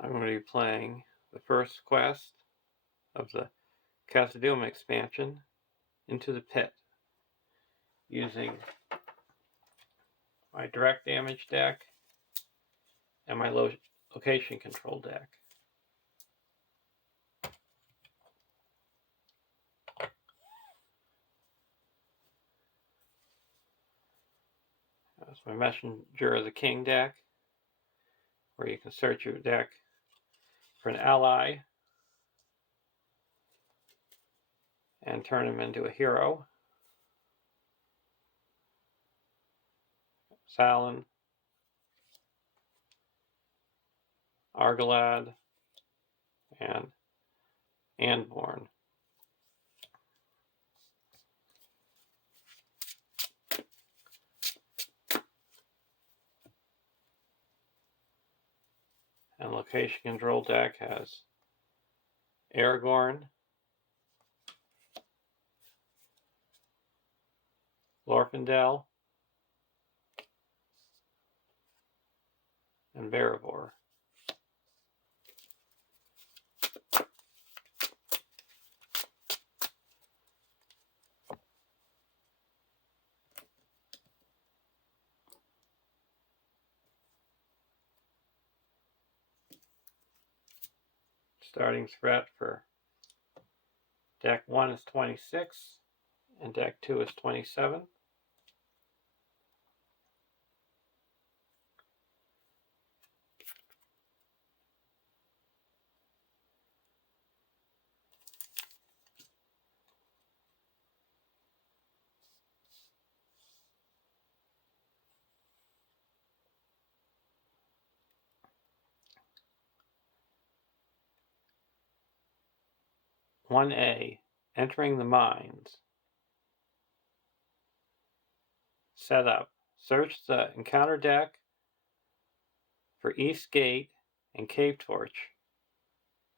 I'm going to be playing the first quest of the Khazad-dûm expansion, Into the Pit, using my direct damage deck and my location control deck. That's my Messenger of the King deck, where you can search your deck for an ally and turn him into a hero. Salin, Argalad, and Anborn. And location control deck has Aragorn, Glorfindel, and Erebor. Starting threat for deck 1 is 26 and deck 2 is 27. One A, entering the mines. Setup. Search the encounter deck for East Gate and Cave Torch.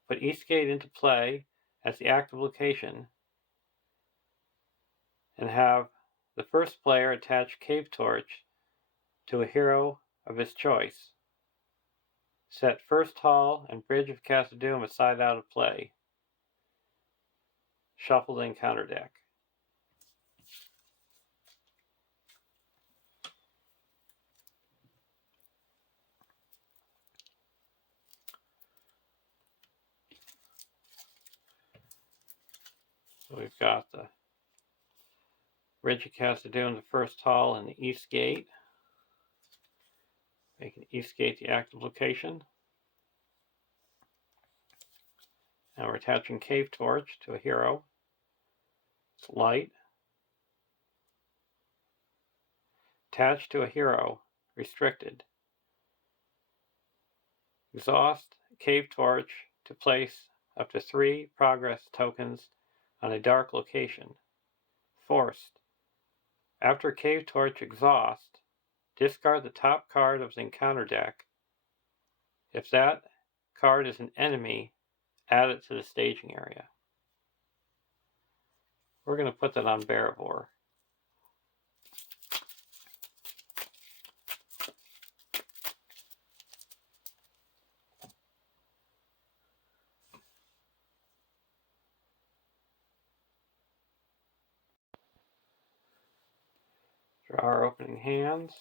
Put East Gate into play as the active location and have the first player attach Cave Torch to a hero of his choice. Set first hall and Bridge of Khazad-dûm aside out of play. Shuffle the encounter deck. So we've got the Bridge of Khazad-dûm, the first hall, and the East Gate. Making East Gate the active location. Now we're attaching Cave Torch to a hero. It's light. Attached to a hero, restricted. Exhaust Cave Torch to place up to 3 progress tokens on a dark location. Forced. After Cave Torch exhaust, discard the top card of the encounter deck. If that card is an enemy, add it to the staging area. We're going to put that on Erebor. Draw our opening hands.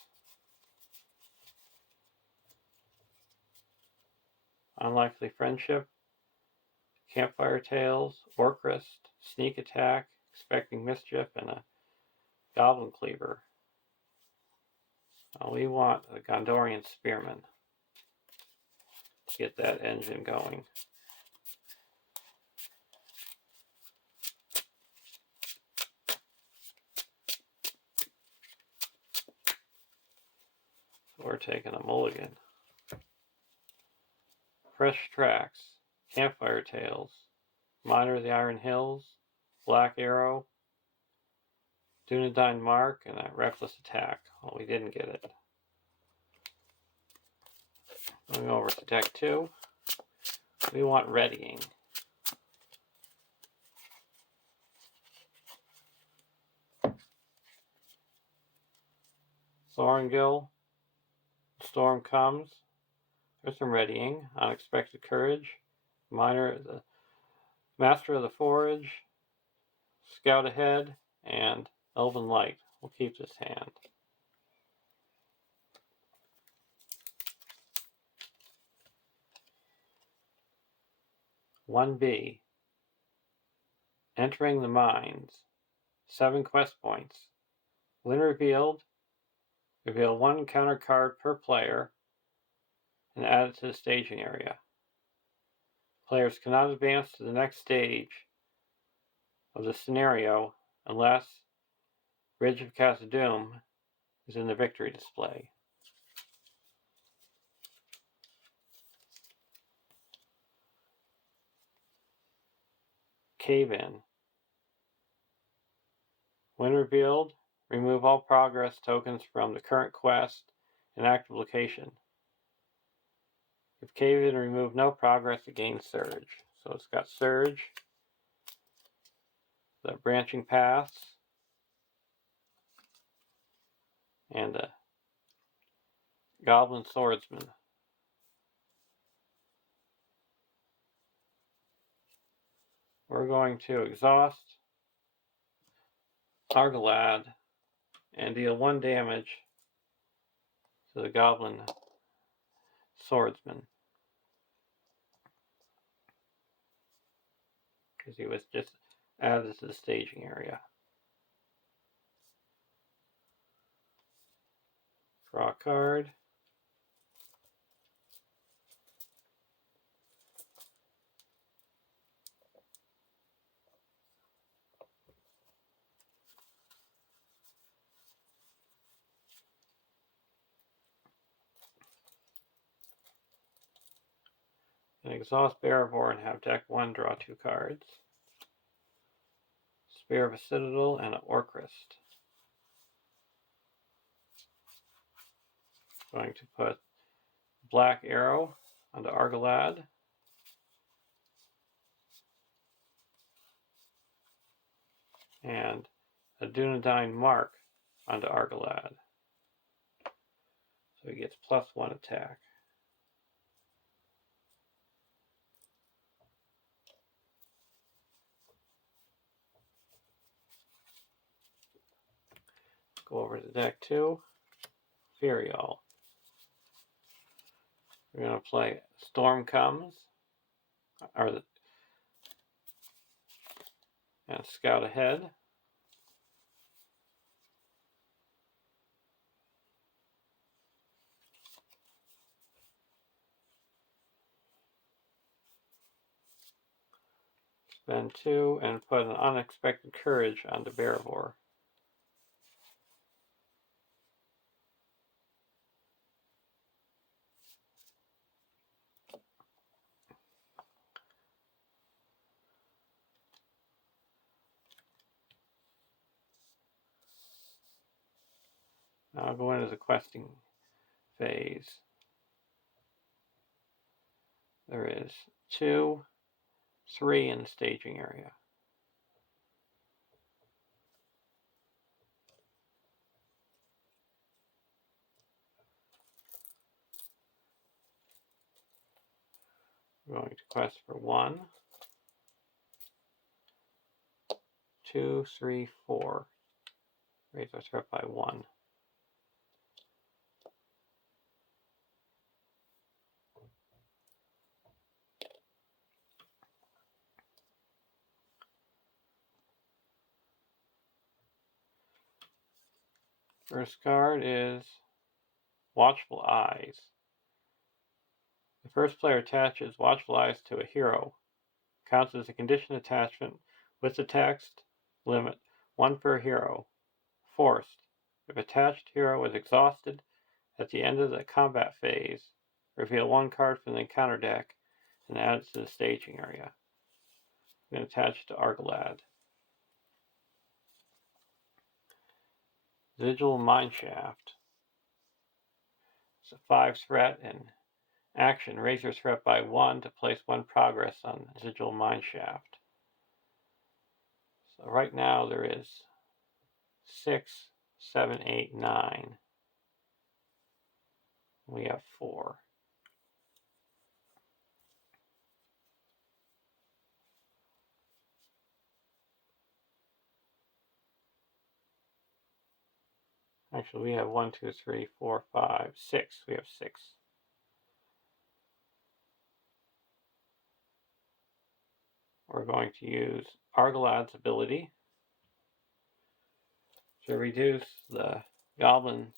Unlikely Friendship, Campfire Tales, Orcrist, Sneak Attack, Expecting Mischief, and a Goblin Cleaver. We want a Gondorian Spearman to get that engine going. So we're taking a mulligan. Fresh Tracks, Campfire Tales, Miner of the Iron Hills, Black Arrow, Dunedain Mark, and a Reckless Attack. Well, we didn't get it. Going over to deck 2, we want Readying. Thorngill, Storm Comes, There's some readying. Unexpected Courage, Master of the Forge, Scout Ahead, and Elven Light. We'll keep this hand. (1B). Entering the Mines. 7 quest points. When revealed, reveal 1 counter card per player and add it to the staging area. Players cannot advance to the next stage of the scenario unless Bridge of Khazad-dûm is in the victory display. Cave-in. When revealed, remove all progress tokens from the current quest and active location. If Cave-in remove no progress, it gains Surge. So it's got Surge, the Branching Paths, and a Goblin Swordsman. We're going to exhaust Argalad and deal 1 damage to the Goblin Swordsman, because he was just added to the staging area. Draw a card. And exhaust Erebor and have deck 1 draw 2 cards. Spear of a Citadel and an Orcrist. Going to put Black Arrow onto Argalad. And a Dunedain Mark onto Argalad. So he gets +1 attack. Go over to deck 2. Ferial. We're going to play Storm Comes, and Scout Ahead. Spend 2 and put an Unexpected Courage onto Erebor. Now I'll go into the questing phase. There is 2, 3 in the staging area. We're going to quest for 1, 2, 3, 4. Raise our threat by 1. First card is Watchful Eyes. The first player attaches Watchful Eyes to a hero. Counts as a condition attachment with the text limit 1 per hero. Forced. If attached hero is exhausted at the end of the combat phase, reveal 1 card from the encounter deck and add it to the staging area. I'm going to attach it to Argalad. Sigil Mineshaft. It's a 5 threat and action. Raise your threat by 1 to place 1 progress on Sigil Mineshaft. So right now there is 6, 7, 8, 9. We have 4. Actually, we have 1, 2, 3, 4, 5, 6. We have 6. We're going to use Argalad's ability to reduce the Goblin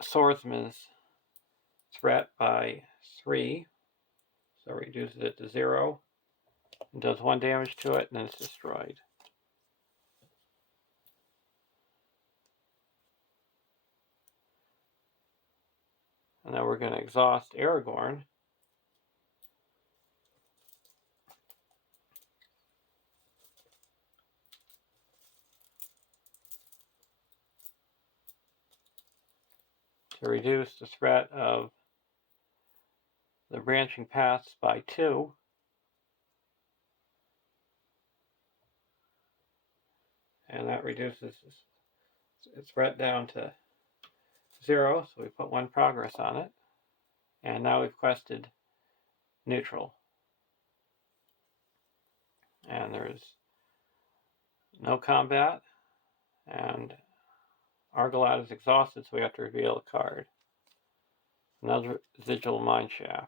Swordsman's threat by 3. So it reduces it to 0 and does 1 damage to it, and then it's destroyed. And then we're going to exhaust Aragorn. To reduce the threat of the branching paths by 2. And that reduces its threat down to 0, so we put 1 progress on it. And now we've quested neutral. And there's no combat, and Argalad is exhausted, so we have to reveal a card. Another Sigil Mineshaft.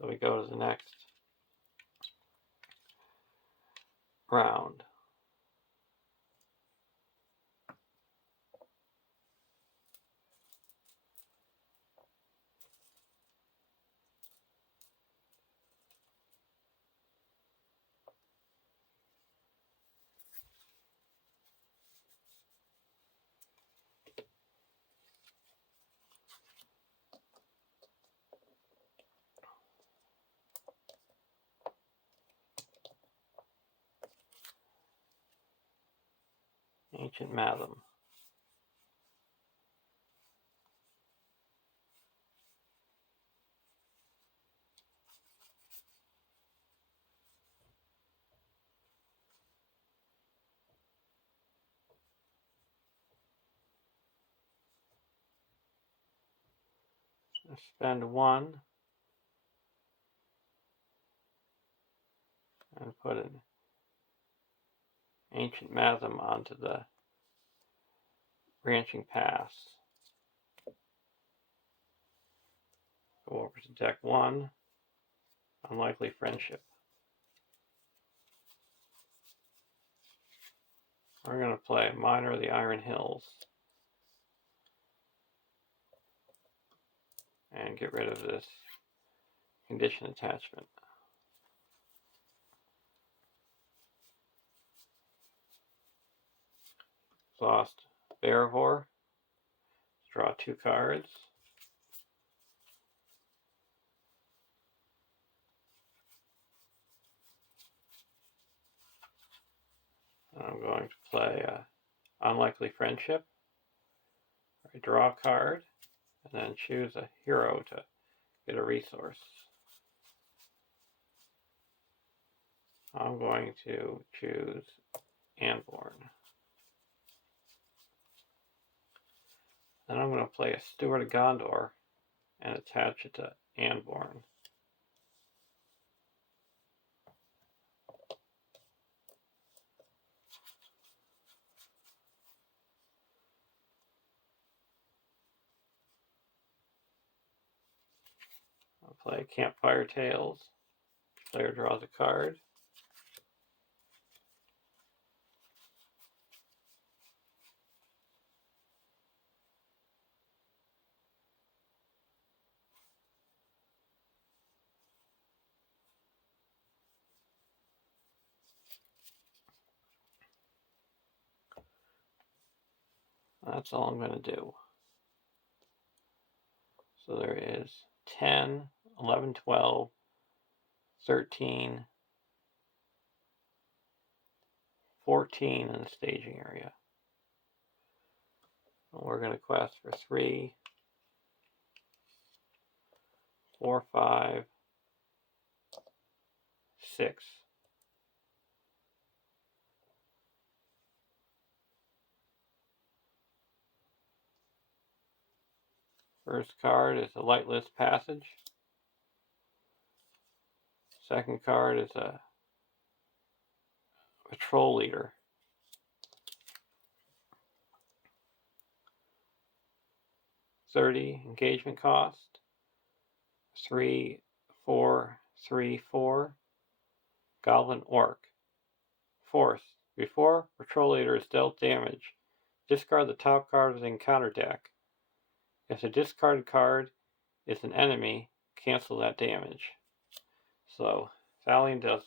So we go to the next round. Ancient Matham. Spend 1 and put an Ancient Matham onto the branching paths. Go over to deck 1, Unlikely Friendship. We're going to play Miner of the Iron Hills and get rid of this condition attachment. Exhaust Bearvor. Draw 2 cards. I'm going to play Unlikely Friendship. I draw a card and then choose a hero to get a resource. I'm going to choose Anborn. Then I'm going to play a Steward of Gondor and attach it to Anborn. I'll play Campfire Tales. Player draws a card. That's all I'm going to do. So there is 10, 11, 12, 13, 14 in the staging area. And we're going to quest for 3, 4, 5, 6. First card is a Lightless Passage. Second card is a patrol leader. $30 engagement cost. 3, 4, 3, 4. Goblin Orc. Force. Before patrol leader is dealt damage, discard the top card of the encounter deck. If the discarded card is an enemy, cancel that damage. So Thalion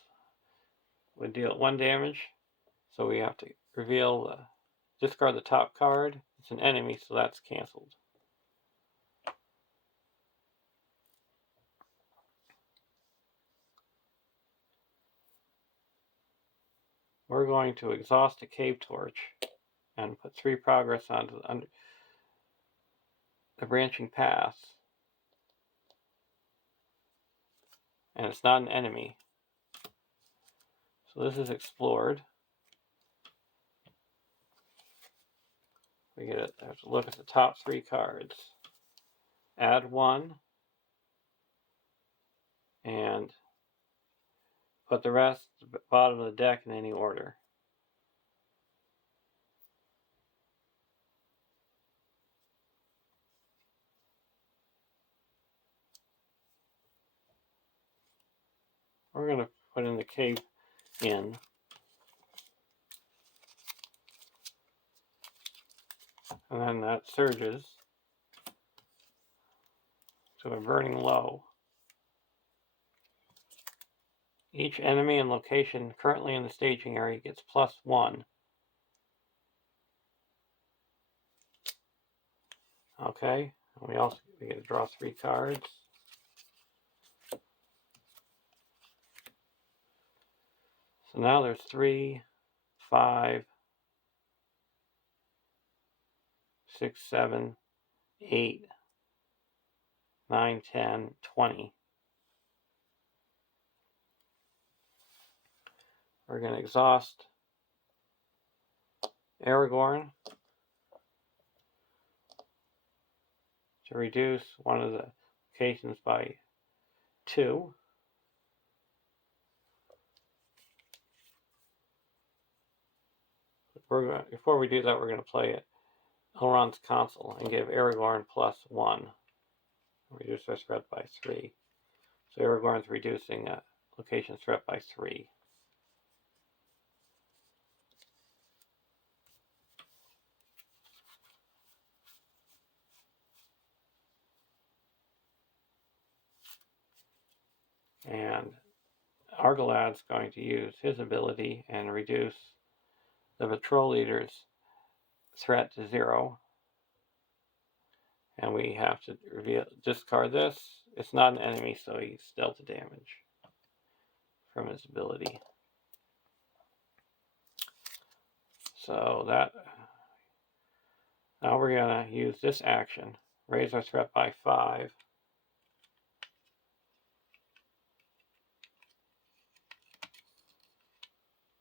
would deal 1 damage. So we have to reveal, discard the top card. It's an enemy, so that's canceled. We're going to exhaust a cave torch and put 3 progress onto the branching path. And it's not an enemy. So this is explored. We have to look at the top 3 cards. Add 1 and put the rest at the bottom of the deck in any order. We're going to put in the cave in. And then that surges to a burning low. Each enemy and location currently in the staging area gets +1. Okay, and we get to draw 3 cards. So now there's 3, 5, 6, 7, 8, 9, 10, 20. We're going to exhaust Aragorn to reduce one of the locations by 2. Before we do that, we're going to play it Elrond's Council and give Aragorn +1. Reduce our threat by 3. So Aragorn's reducing location threat by 3. And Argalad's going to use his ability and reduce the patrol leader's threat to 0. And we have to discard this. It's not an enemy, so he's dealt the damage from his ability. So now we're going to use this action. Raise our threat by 5.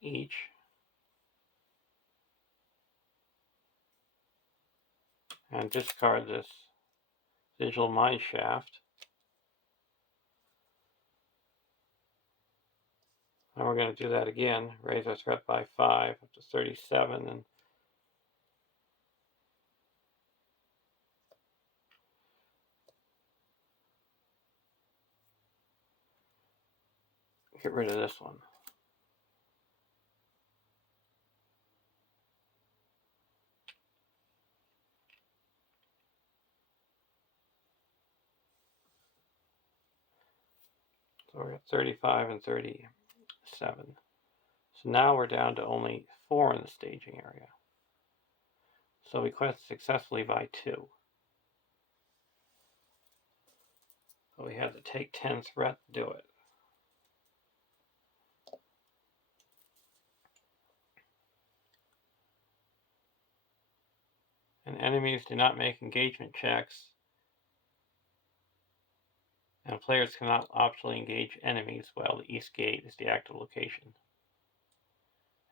Each. And discard this Digital Mine Shaft. And we're going to do that again. Raise our threat by 5 up to 37. And get rid of this one. So we're at 35 and 37. So now we're down to only 4 in the staging area. So we quest successfully by 2. So we had to take 10 threat to do it. And enemies do not make engagement checks. And players cannot optionally engage enemies while the East Gate is the active location.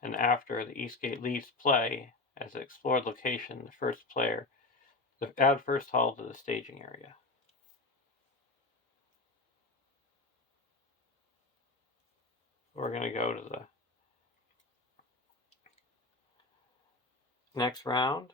And after the East Gate leaves play as an explored location, the first player add first hall to the staging area. We're going to go to the Next round.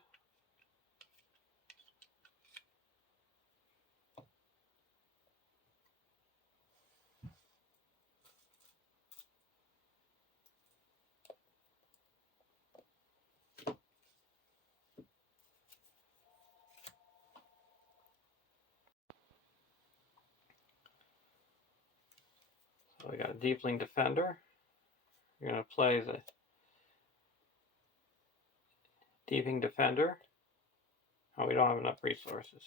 So we got a Deepling Defender. We're going to play the Deepling Defender. Oh, we don't have enough resources.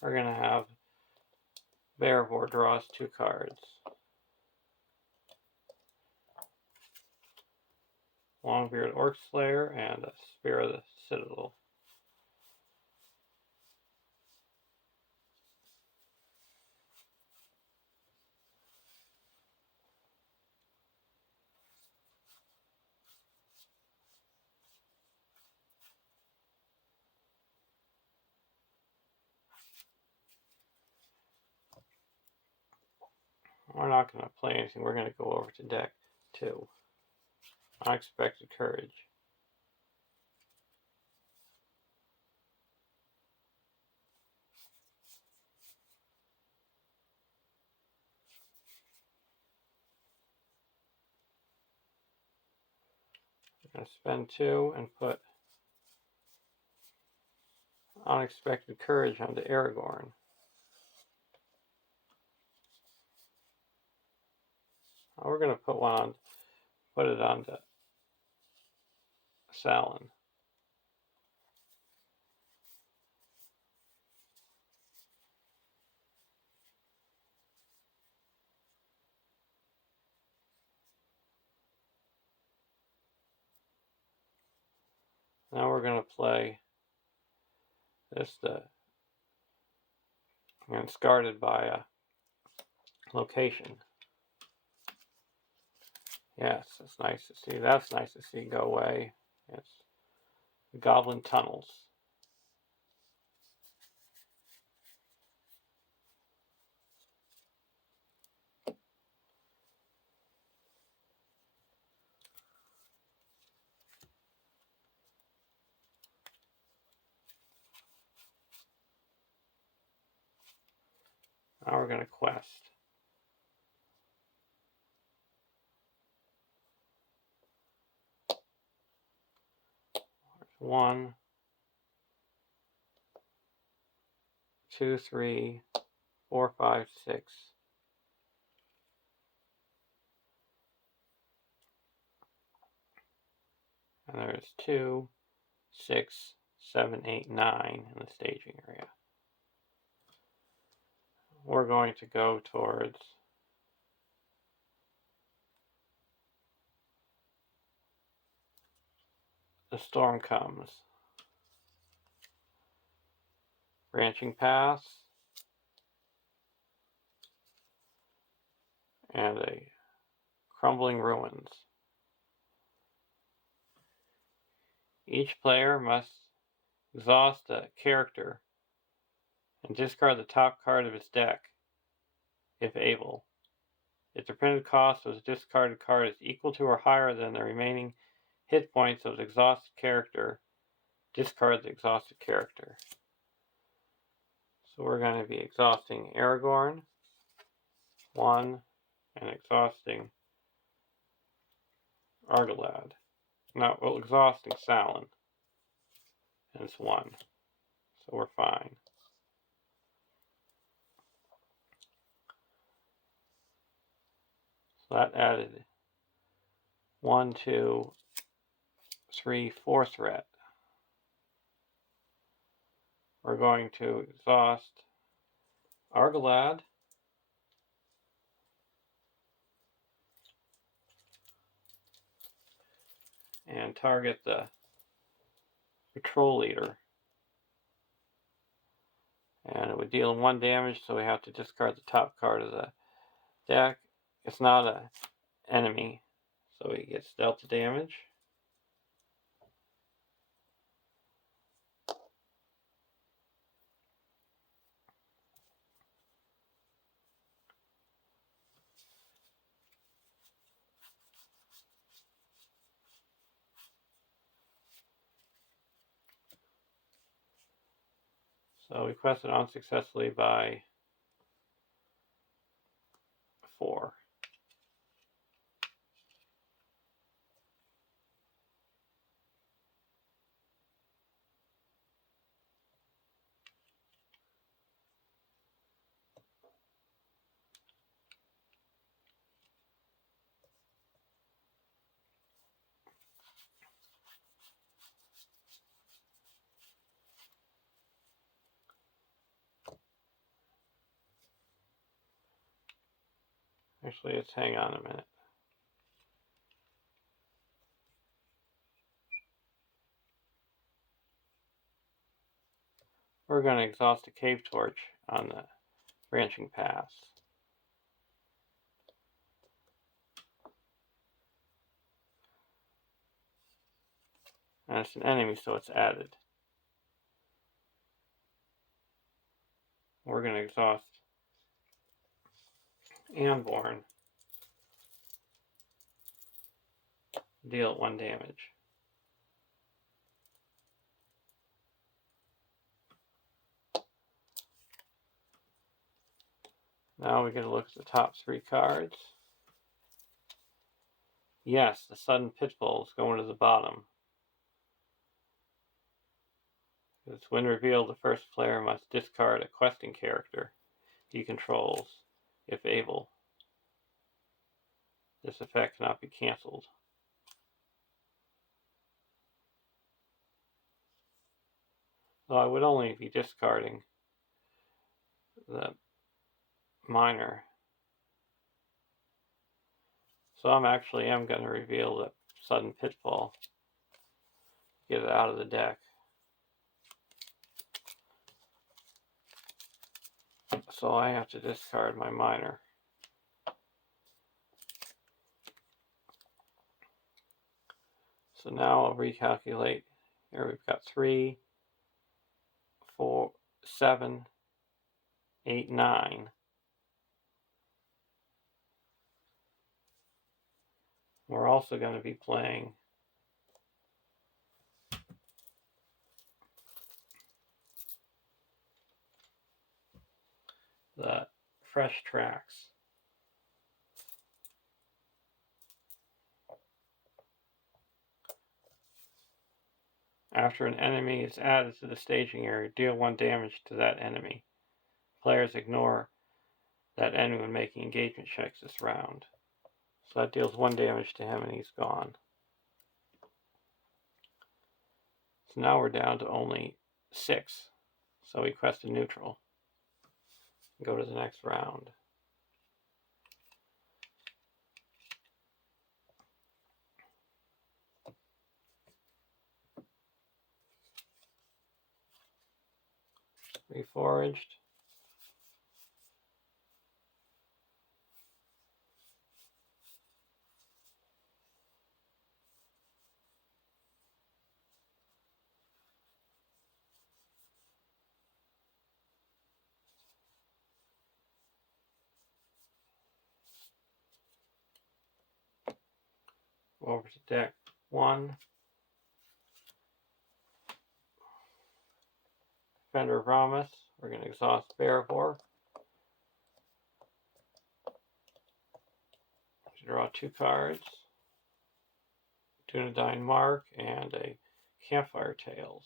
We're going to have Bearvor draws 2 cards. Longbeard Orc Slayer and a Spear of the Citadel. We're not going to play anything. We're going to go over to deck 2. Unexpected Courage. We're going to spend 2 and put Unexpected Courage onto Aragorn. We're going to put it onto Salin. Now we're going to play this, and it's guarded by a location. Yes, it's nice to see. That's nice to see go away. It's the Goblin Tunnels. Now we're going to quest. There's 1, 2, 3, 4, 5, 6. And there's 2, 6, 7, 8, 9 in the staging area. We're going to go towards The Storm Comes. Branching Paths and a Crumbling Ruins. Each player must exhaust a character and discard the top card of its deck, if able. If the printed cost of the discarded card is equal to or higher than the remaining hit points of the exhausted character, discard the exhausted character. So we're going to be exhausting Aragorn, 1, and exhausting Argalad. No, well, exhausting Salin. And it's 1. So we're fine. So that added 1, 2, 3, 4 threat. We're going to exhaust Argalad, and target the patrol leader. And it would deal 1 damage, so we have to discard the top card of the deck. It's not an enemy, so he gets dealt the damage. So we quested unsuccessfully by 4. Actually, let's hang on a minute. We're going to exhaust a cave torch on the branching paths. And it's an enemy, so it's added. We're going to exhaust Anborn. Deal it 1 damage. Now we get to look at the top 3 cards. Yes, the sudden pitfalls going to the bottom. It's when revealed, the first player must discard a questing character he controls, if able. This effect cannot be cancelled. Though I would only be discarding the minor. So I'm going to reveal the sudden pitfall. Get it out of the deck. So I have to discard my minor. So now I'll recalculate. Here we've got 3, 4, 7, 8, 9. We're also going to be playing the fresh tracks. After an enemy is added to the staging area, deal 1 damage to that enemy. Players ignore that enemy when making engagement checks this round. So that deals 1 damage to him and he's gone. So now we're down to only 6. So we quest a neutral. Go to the next round. Reforged. Over to deck 1. Defender of Ramus. We're going to exhaust Bearvor. Draw 2 cards. Dunedain Mark and a Campfire Tales.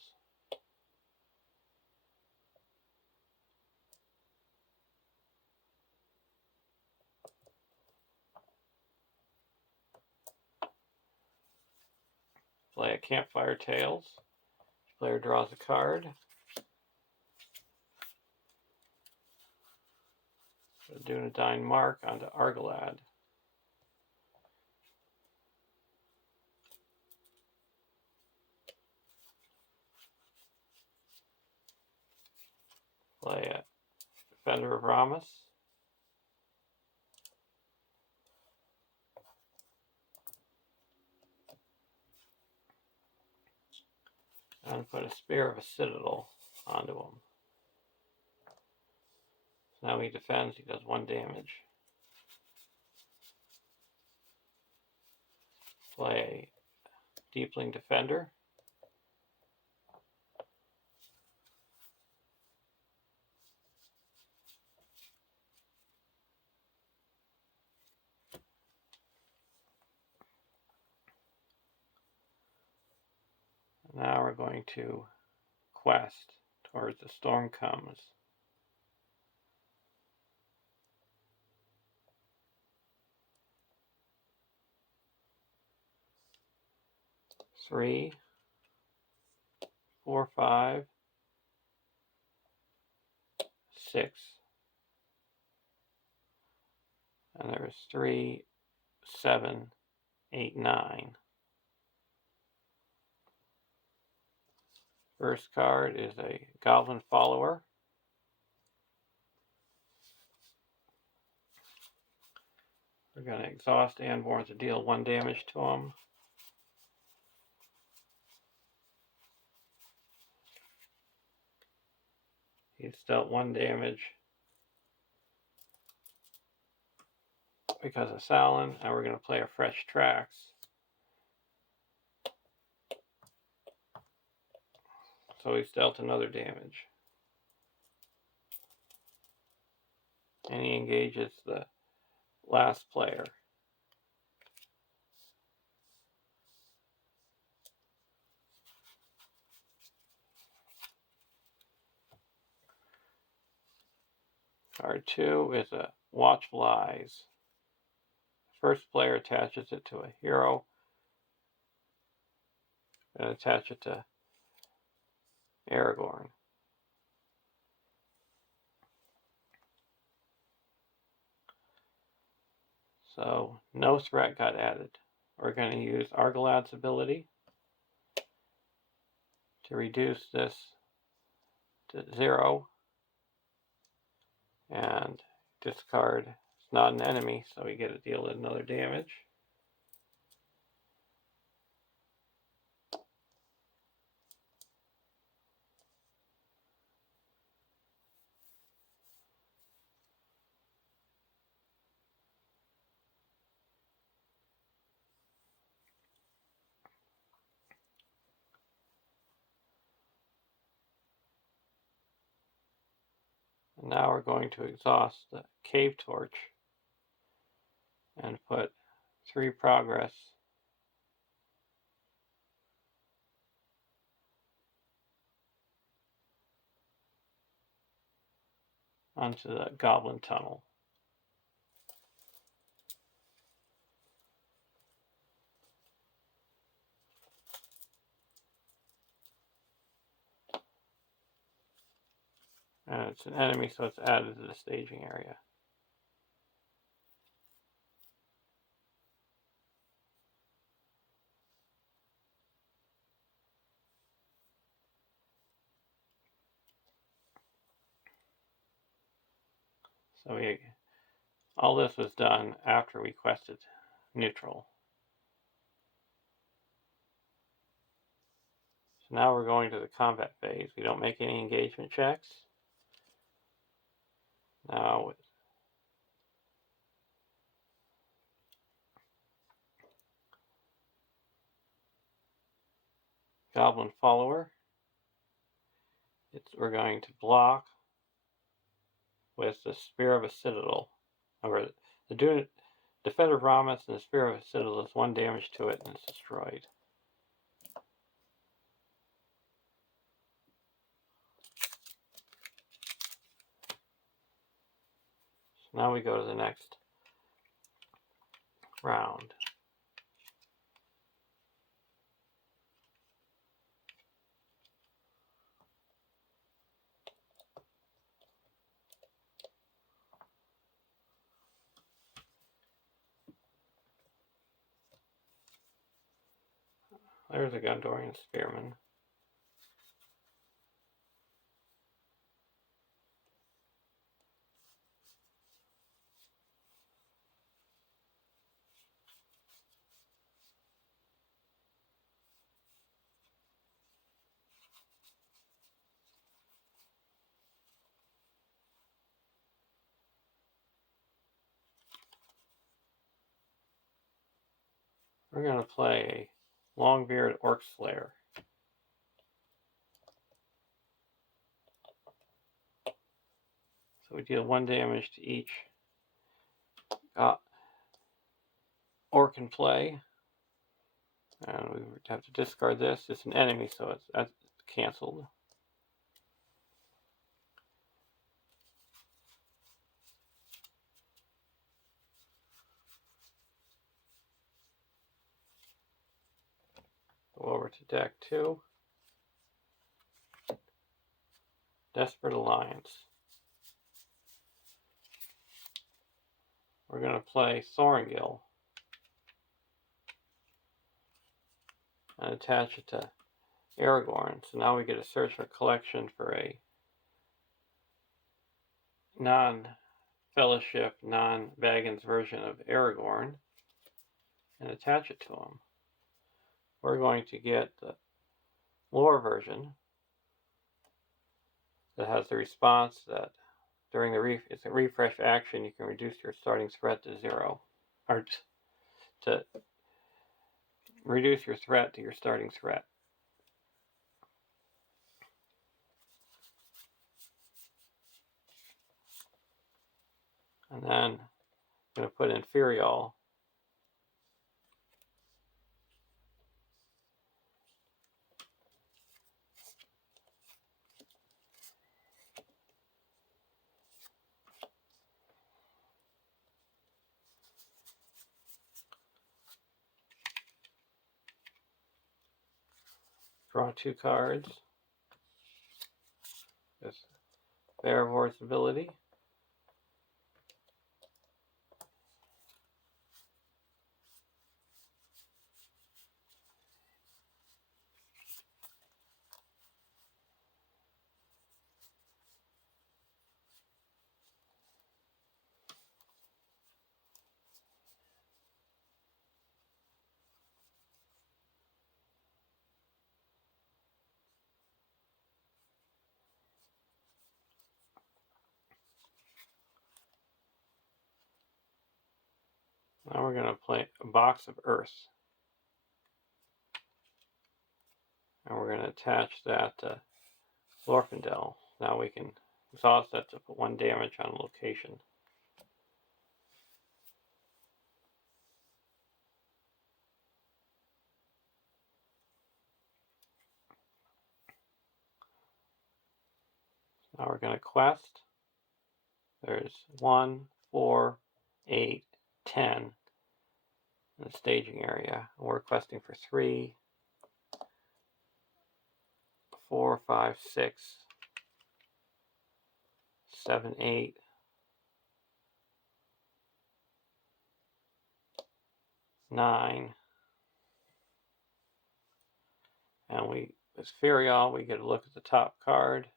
Play a Campfire Tales. Player draws a card. A Dunedain Mark onto Argalad. Play a Defender of Ramus. And put a Spear of a Citadel onto him. So now he defends, he does 1 damage. Play a Deepling Defender. Now we're going to quest towards the storm comes. Three, 4, 5, 6, and there's 3, 7, 8, 9. First card is a Goblin Follower. We're going to exhaust Anborn to deal 1 damage to him. He's dealt 1 damage because of Salin, and we're going to play a Fresh Tracks. So he's dealt another damage. And he engages the last player. Card 2 is a Watchful Eyes. First player attaches it to a hero and attach it to Aragorn. So no threat got added. We're going to use Argalad's ability to reduce this to 0 and discard. It's not an enemy, so we get to deal another damage. And now we're going to exhaust the Cave Torch and put 3 progress onto the Goblin Tunnel. And it's an enemy, so it's added to the staging area. So all this was done after we quested neutral. So now we're going to the combat phase. We don't make any engagement checks. Now with Goblin Follower, we're going to block with the Spear of a Citadel. Or the Defender of Ramus and the Spear of a Citadel does 1 damage to it and it's destroyed. So now we go to the next round. There's a Gondorian Spearman. We're going to play a Longbeard Orc Slayer. So we deal 1 damage to each orc in play. And we have to discard this. It's an enemy, so that's canceled. Go over to deck 2. Desperate Alliance. We're going to play Thorngill and attach it to Aragorn. So now we get to search our collection for a non-Fellowship, non-Baggins version of Aragorn and attach it to him. We're going to get the lore version that has the response that during it's a refresh action, you can reduce your starting threat to 0, or to reduce your threat to your starting threat. And then I'm going to put in Firial. Draw 2 cards with Bearvor's ability. Now we're going to play a Box of Earth. And we're going to attach that to Glorfindel. Now we can exhaust that to put 1 damage on a location. Now we're going to quest. There's 1, 4, 8, 10 in the staging area. We're questing for 3, 4, 5, 6, 7, 8, 9. And with Firial, we get a look at the top card.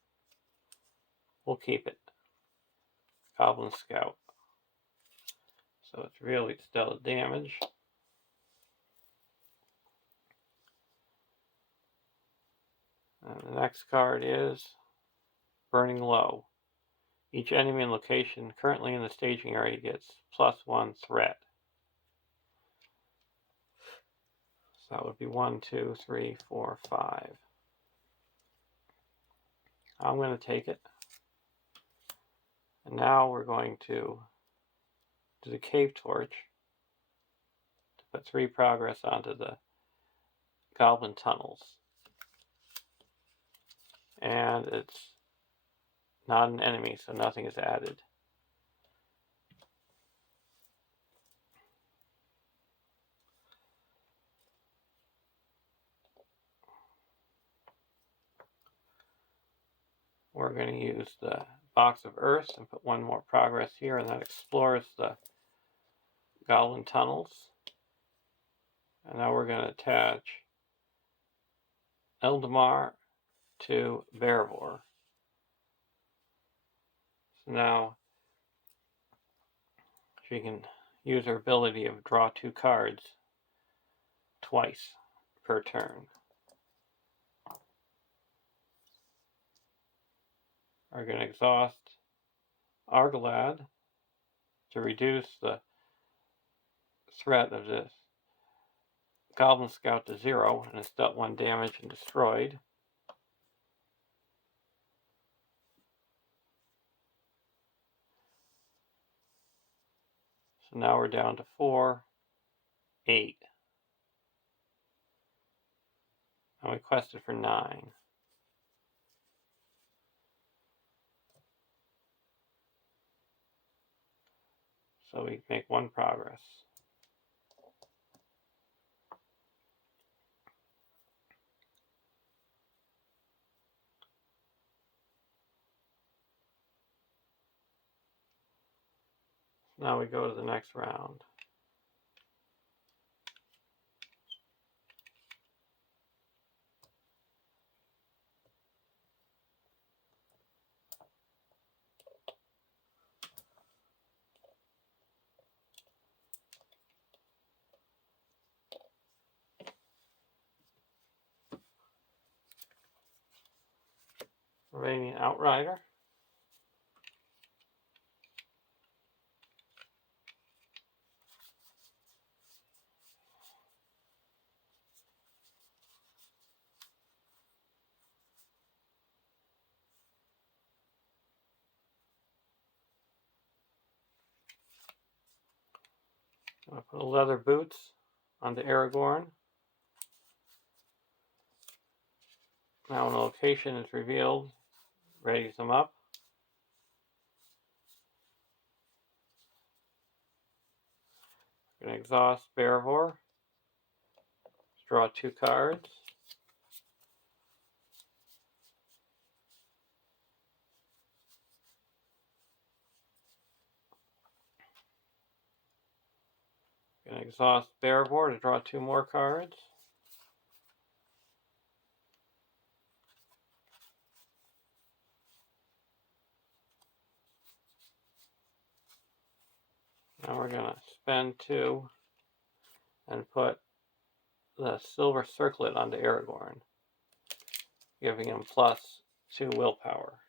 We'll keep it. Goblin Scout. So it's really stellar damage. And the next card is Burning Low. Each enemy and location currently in the staging area gets +1 threat. So that would be 1, 2, 3, 4, 5. I'm going to take it. And now we're going to do the Cave Torch to put 3 progress onto the Goblin Tunnels. And it's not an enemy, so nothing is added. We're going to use the Box of Earth and put 1 more progress here, and that explores the Goblin Tunnels. And now we're going to attach Eldamar to Bearvor. So now she can use her ability of draw 2 cards twice per turn. We're going to exhaust Argalad to reduce the threat of this Goblin Scout to 0, and it's dealt 1 damage and destroyed. So now we're down to 4, 8. we quested for 9. So we make 1 progress. Now we go to the next round. Remaining Outrider. I'm going to put leather boots onto Aragorn. Now when the location is revealed, raise them up. I'm going to exhaust Barivor. Draw 2 cards. I'm going to exhaust Barivor to draw 2 more cards. Now we're going to spend 2 and put the silver circlet onto Aragorn, giving him +2 willpower.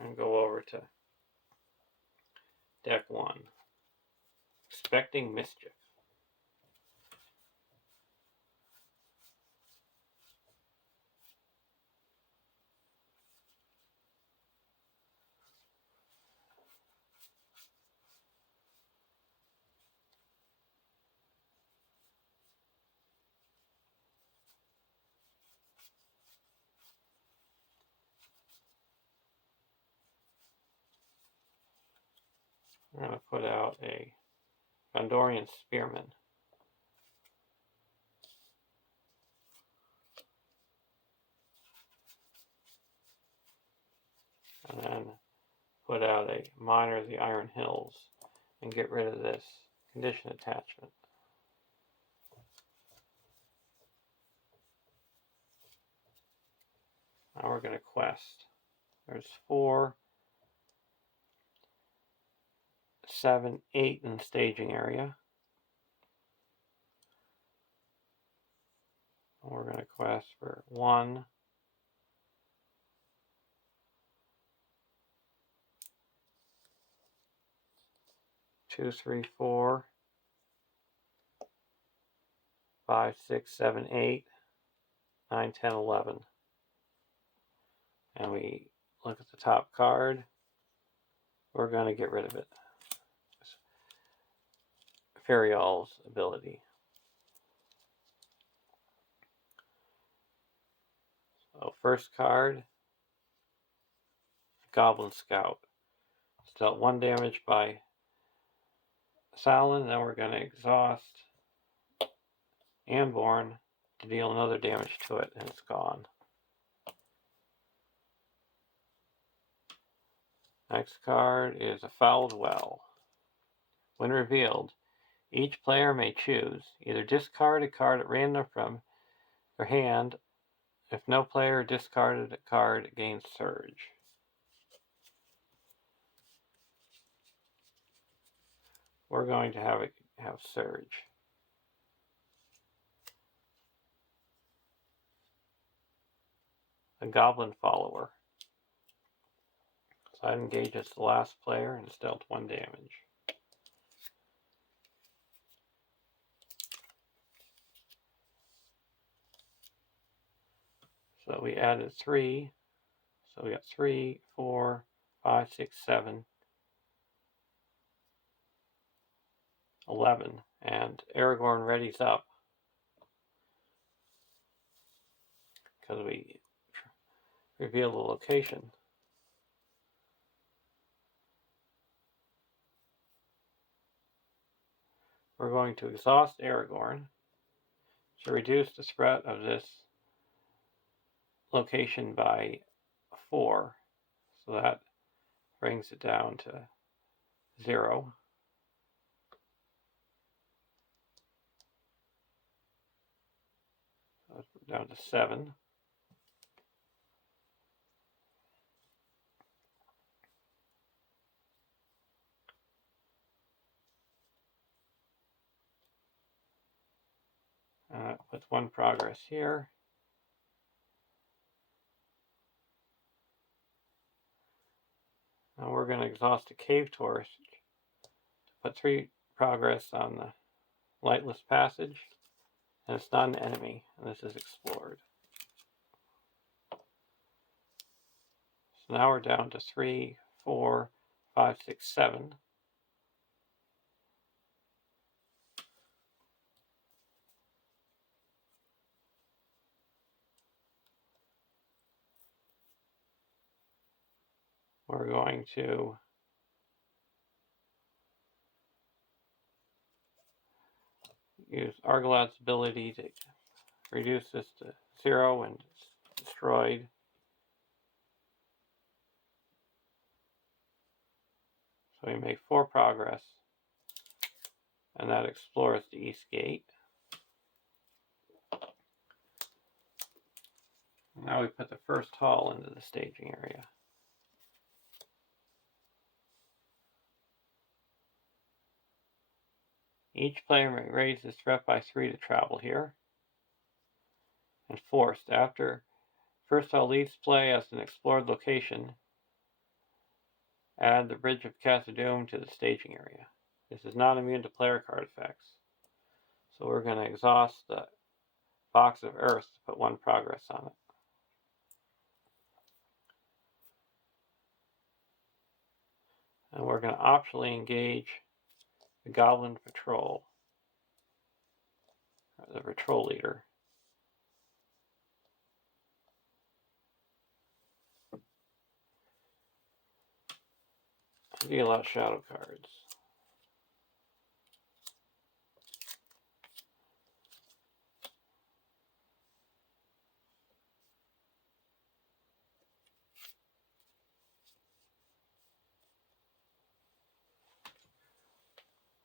And go over to deck 1. Expecting Mischief. I'm going to put out a Gondorian Spearman. And then put out a Miner of the Iron Hills and get rid of this condition attachment. Now we're going to quest. There's 4, 7, 8 in the staging area. And we're going to quest for 1, 2, 3, 4, 5, 6, 7, 8, 9, 10, 11. And we look at the top card. We're going to get rid of it. Ferial's ability. So first card, Goblin Scout. It's dealt 1 damage by Salin. Then we're going to exhaust Anborn to deal another damage to it, and it's gone. Next card is a Fouled Well. When revealed, each player may choose either discard a card at random from their hand. If no player discarded a card, gains Surge. We're going to have Surge. The Goblin Follower. So that engages the last player and it's dealt 1 damage. So we added 3. So we got 3, 4, 5, 6, 7, 11. And Aragorn readies up because we reveal the location. We're going to exhaust Aragorn to reduce the threat of this location by 4. So that brings it down to 0. So down to 7. Puts 1 progress here. Now we're going to exhaust a cave torch to put 3 progress on the lightless passage. And it's not an enemy, and this is explored. So now we're down to 3, 4, 5, 6, 7. We're going to use Argalad's ability to reduce this to 0 and it's destroyed. So we make 4 progress, and that explores the east gate. Now we put the first hall into the staging area. Each player may raise his threat by 3 to travel here. And forced, after first hall leads play as an explored location, add the Bridge of Khazad-dûm to the staging area. This is not immune to player card effects. So we're going to exhaust the Box of Earth to put 1 progress on it. And we're going to optionally engage the Goblin Patrol, the patrol leader. Deal out shadow cards.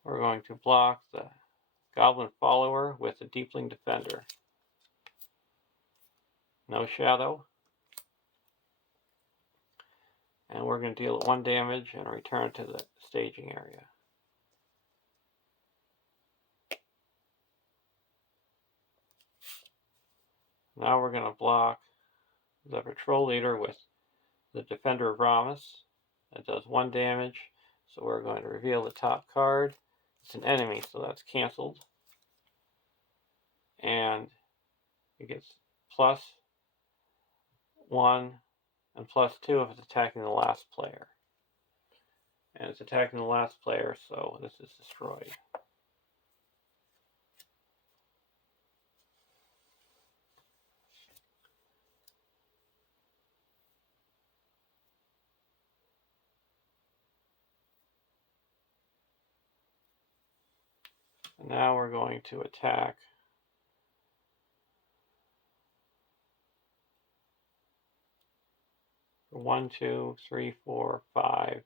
We're going to block the Goblin Follower with a Deepling Defender. No shadow. And we're going to deal 1 damage and return to the staging area. Now we're going to block the patrol leader with the Defender of Ramus. It does 1 damage, so we're going to reveal the top card. It's an enemy, so that's canceled. And it gets +1 and +2 if it's attacking the last player. And it's attacking the last player, so this is destroyed. And now we're going to attack for 1, 2, 3, 4, 5,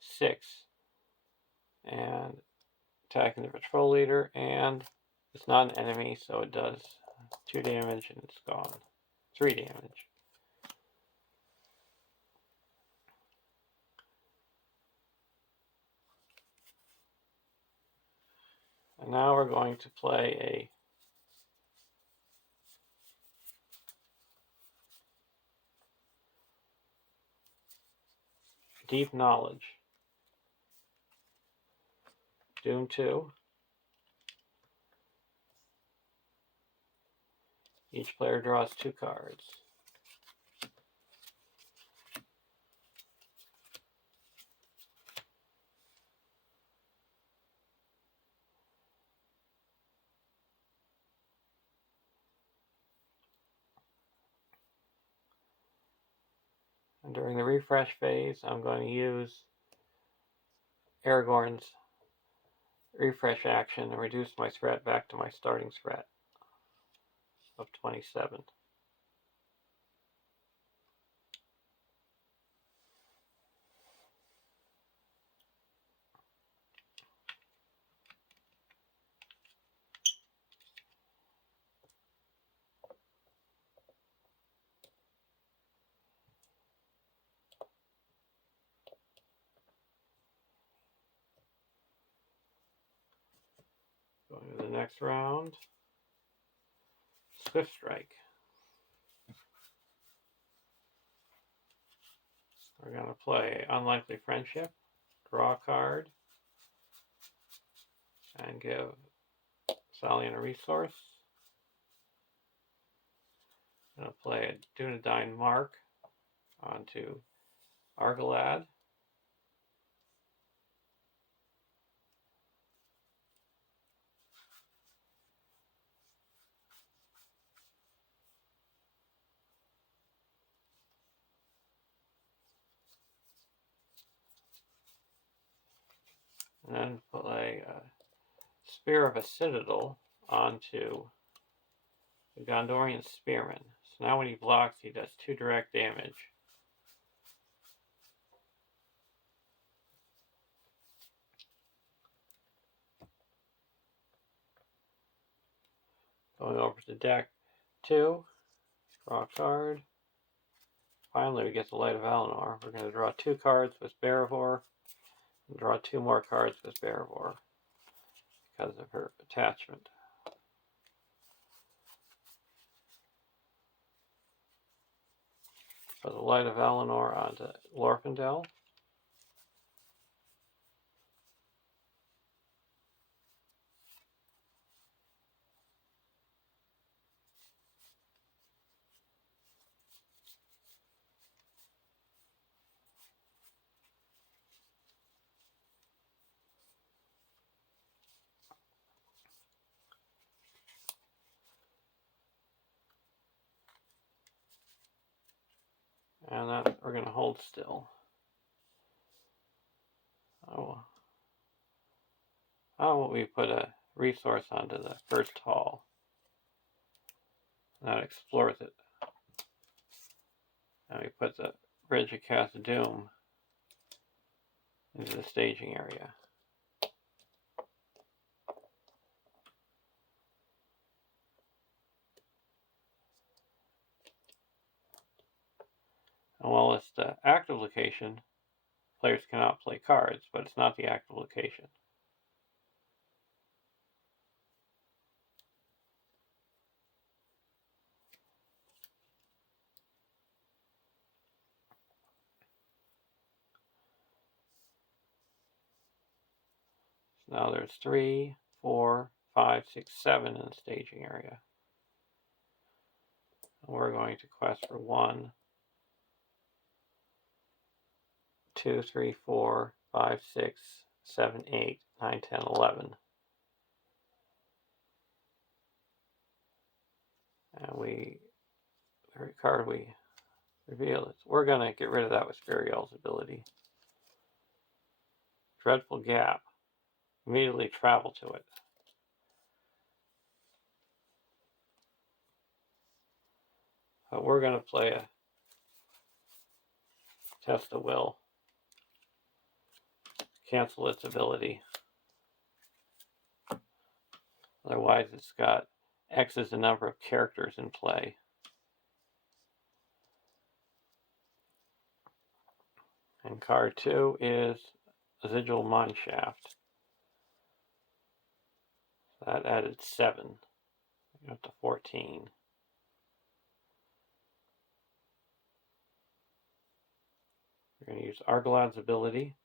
6. And attacking the patrol leader, and it's not an enemy, so it does 2 damage and it's gone. 3 damage. And now we're going to play a Deep Knowledge. Doom 2. Each player draws 2 cards. And during the refresh phase, I'm going to use Aragorn's refresh action and reduce my threat back to my starting threat of 27. Going to the next round. Swift Strike. We're going to play Unlikely Friendship, draw a card, and give Salian a resource. I'm going to play a Dunedain Mark onto Argalad. And then play Spear of a Citadel onto the Gondorian Spearman. So now when he blocks, he does 2 direct damage. Going over to deck 2, draw a card. Finally, we get the Light of Valinor. We're going to draw 2 cards with Barivor, and draw 2 more cards with Barivor because of her attachment. For the Light of Valinor onto Lorfindel. And then we're going to hold still. How about we put a resource onto the first hall? That explores it. And we put the Bridge of Khazad-dûm into the staging area. And while it's the active location, players cannot play cards, but it's not the active location. So now there's 3, 4, 5, 6, 7 in the staging area. And we're going to quest for 1, 2, 3, 4, 5, 6, 7, 8, 9, 10, 11. And every card we reveal it. We're going to get rid of that with Spiriel's ability. Dreadful Gap. Immediately travel to it. But we're going to play a Test of Will. Cancel its ability. Otherwise, it's got X is the number of characters in play. And card 2 is Residual Mineshaft. That added 7. Up to 14. We're going to use Argalad's ability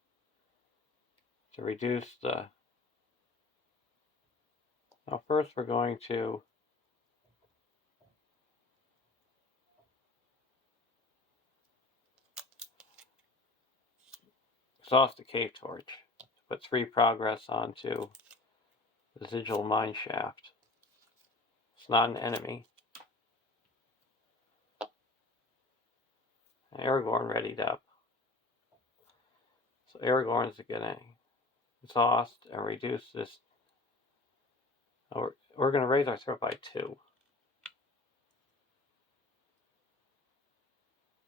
to reduce the... Now first we're going to exhaust the Cave Torch. Put 3 progress onto Residual Mineshaft. It's not an enemy. And Aragorn readied up. So Aragorn's going to exhaust and reduce this. We're going to raise our threat by 2.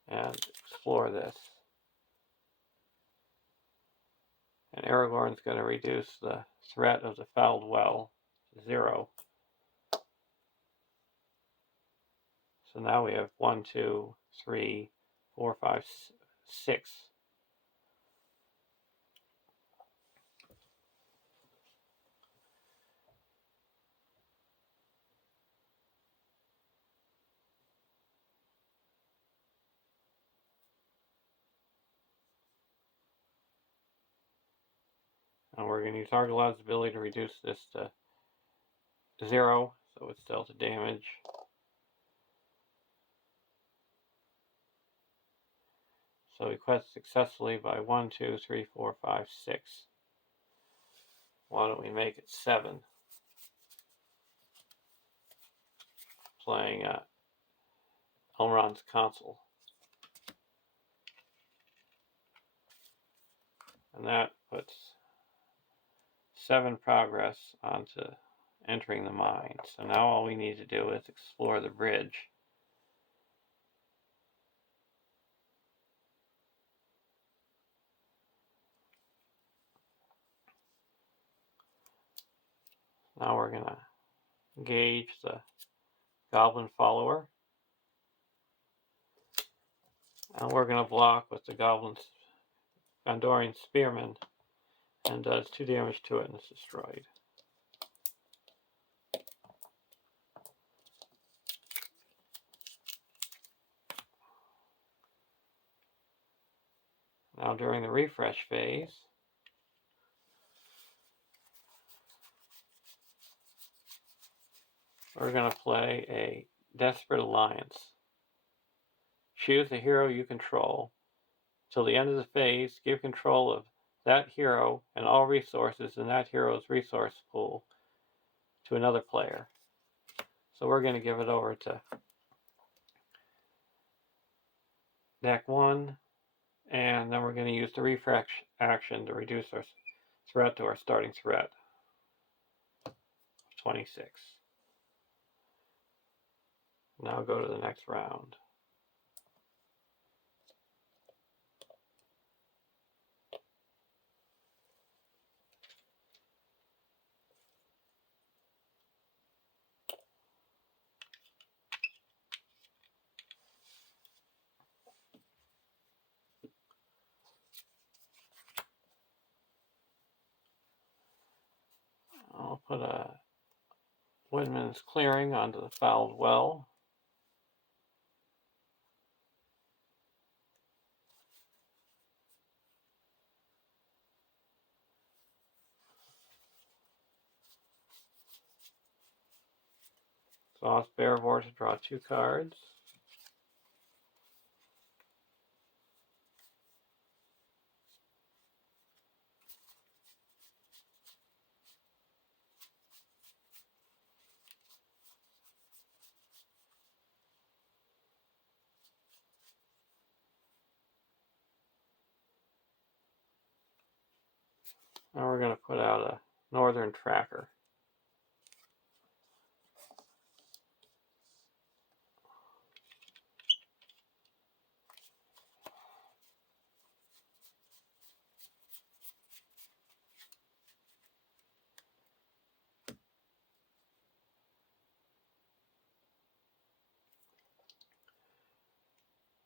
And explore this. And Aragorn's going to reduce the threat of the fouled well to 0. So now we have 1, 2, 3, 4, 5, 6. And we're going to use Argalad's ability to reduce this to 0, so it's dealt to damage. So we quest successfully by 1, 2, 3, 4, 5, 6. Why don't we make it 7? Playing Elrond's Consul. And that puts 7 progress onto entering the mine. So now all we need to do is explore the bridge. Now we're going to engage the goblin follower. And we're going to block with the goblin's Gondorian spearman, and does 2 damage to it and it's destroyed. Now during the refresh phase, we're going to play a Desperate Alliance. Choose a hero you control. Till the end of the phase, give control of that hero and all resources in that hero's resource pool to another player. So we're going to give it over to deck 1, and then we're going to use the refresh action to reduce our threat to our starting threat of 26. Now go to the next round. I'll put a Woodman's Clearing onto the fouled well. Exhaust Bearvor to draw 2 cards. Now we're going to put out a Northern Tracker.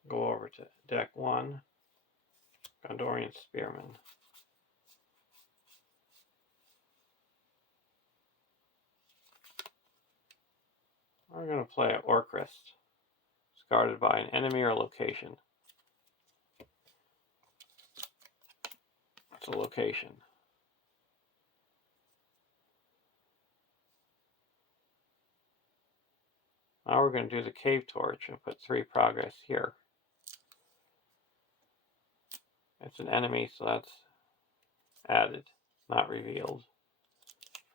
Go over to deck 1, Gondorian Spearman. We're going to play an Orcrist. It's guarded by an enemy or location. It's a location. Now we're going to do the Cave Torch and put 3 progress here. It's an enemy, so that's added, not revealed.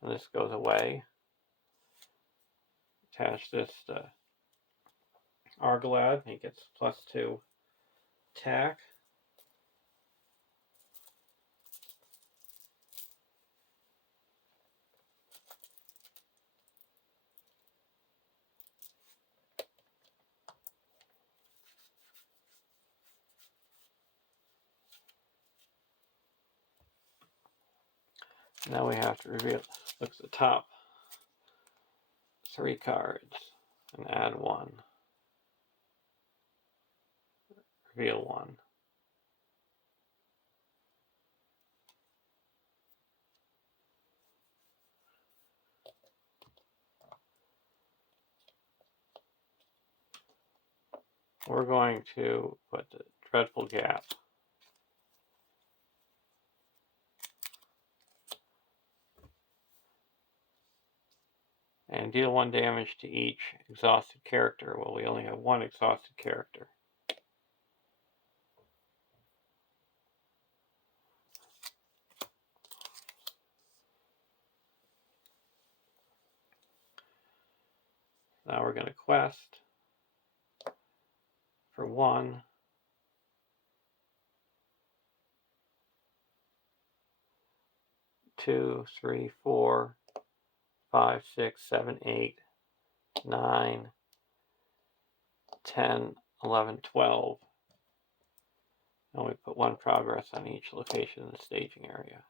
And this goes away. Attach this to Argalad. He gets +2 attack. Now we have to reveal, look at the top 3 cards and add 1. Reveal 1. We're going to put the Dreadful Gap. And deal 1 damage to each exhausted character. Well, we only have 1 exhausted character. Now we're going to quest for 1. 2, 3, 4, 5, 6, 7, 8, 9, 10, 11, 12. And we put 1 progress on each location in the staging area.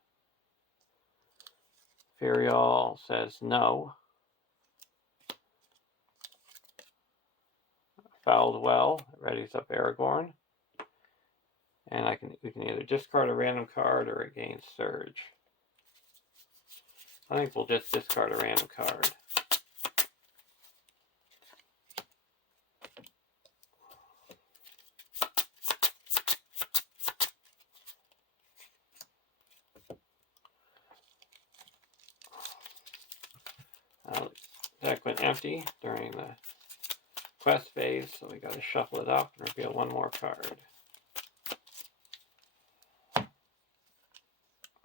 Furial says no. Fouled Well readies up Aragorn. And we can either discard a random card or gain Surge. I think we'll just discard a random card. Deck went empty during the quest phase, so we got to shuffle it up and reveal 1 more card.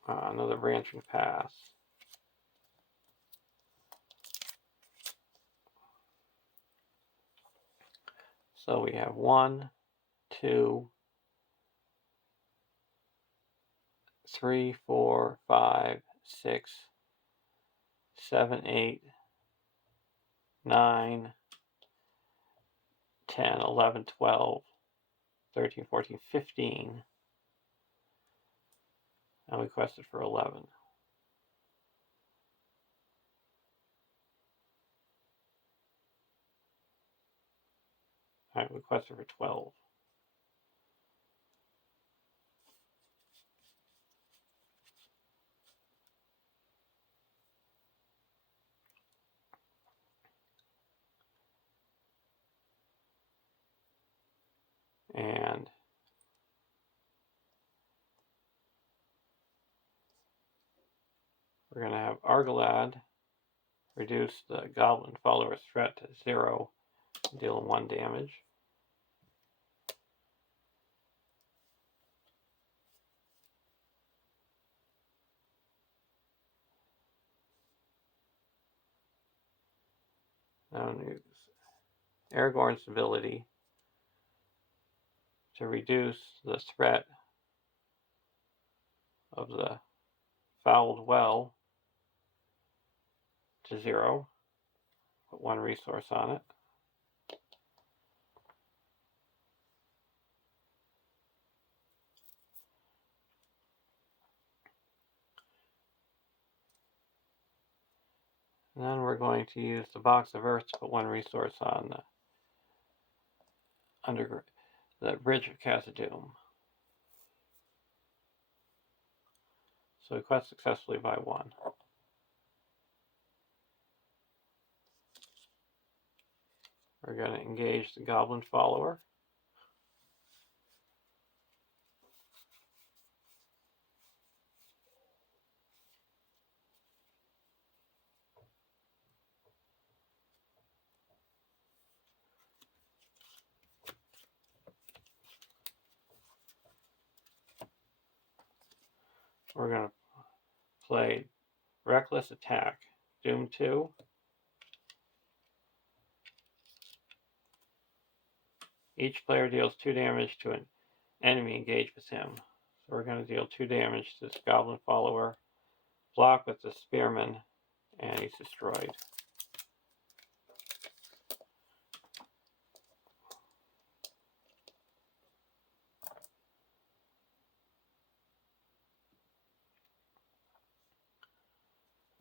Another Branching Pass. So we have 1, 2, 3, 4, 5, 6, 7, 8, 9, 10, 11, 12, 13, 14, 15. And we quested for 11. Alright, we quested for 12. And we're going to have Argalad reduce the Goblin Follower's threat to 0, deal 1 damage. Now use Aragorn's ability to reduce the threat of the Fouled Well to 0. Put 1 resource on it. And then we're going to use the Box of Earth to put 1 resource on the Bridge of Khazad-dûm. So we quest successfully by 1. We're going to engage the Goblin Follower. We're going to play Reckless Attack, Doom 2. Each player deals 2 damage to an enemy engage with him. So we're going to deal 2 damage to this goblin follower, block with the spearman, and he's destroyed.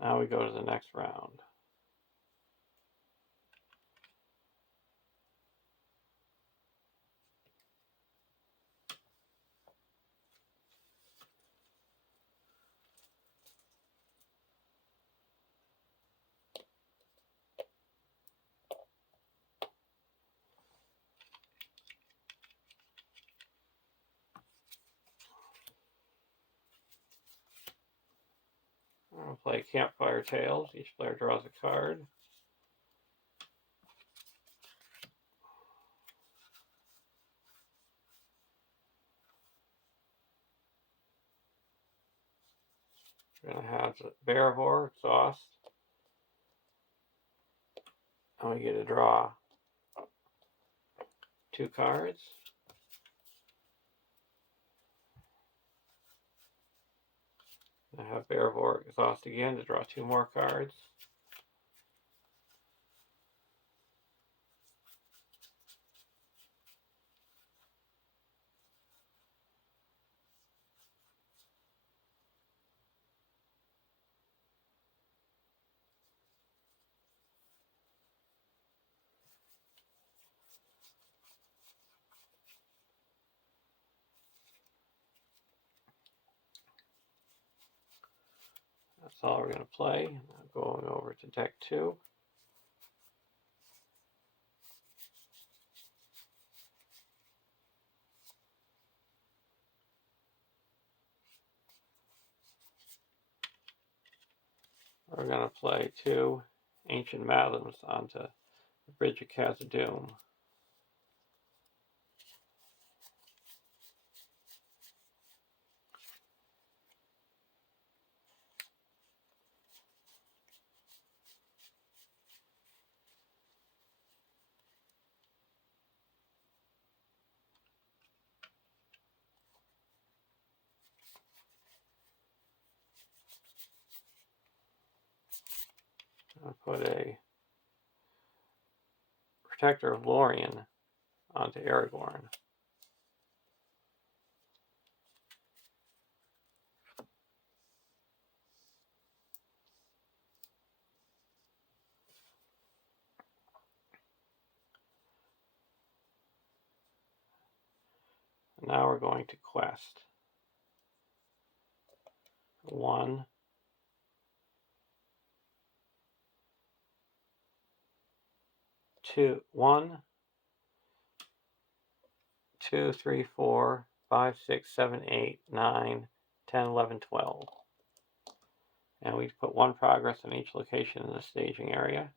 Now we go to the next round. I'll play Campfire Tales. Each player draws a card. We're going to have the Bearvor, Exhaust. And we get to draw 2 cards. I have Bearvor, Exhaust again to draw 2 more cards. That's all we're going to play. Now going over to deck 2. We're going to play 2 Ancient Madams onto the Bridge of Khazad-dûm. I'll put a Protector of Lorien onto Aragorn. And now we're going to quest. 1, 2, 1, 2, 3, 4, 5, 6, 7, 8, 9, 10, 11, 12. And we put 1 progress on each location in the staging area.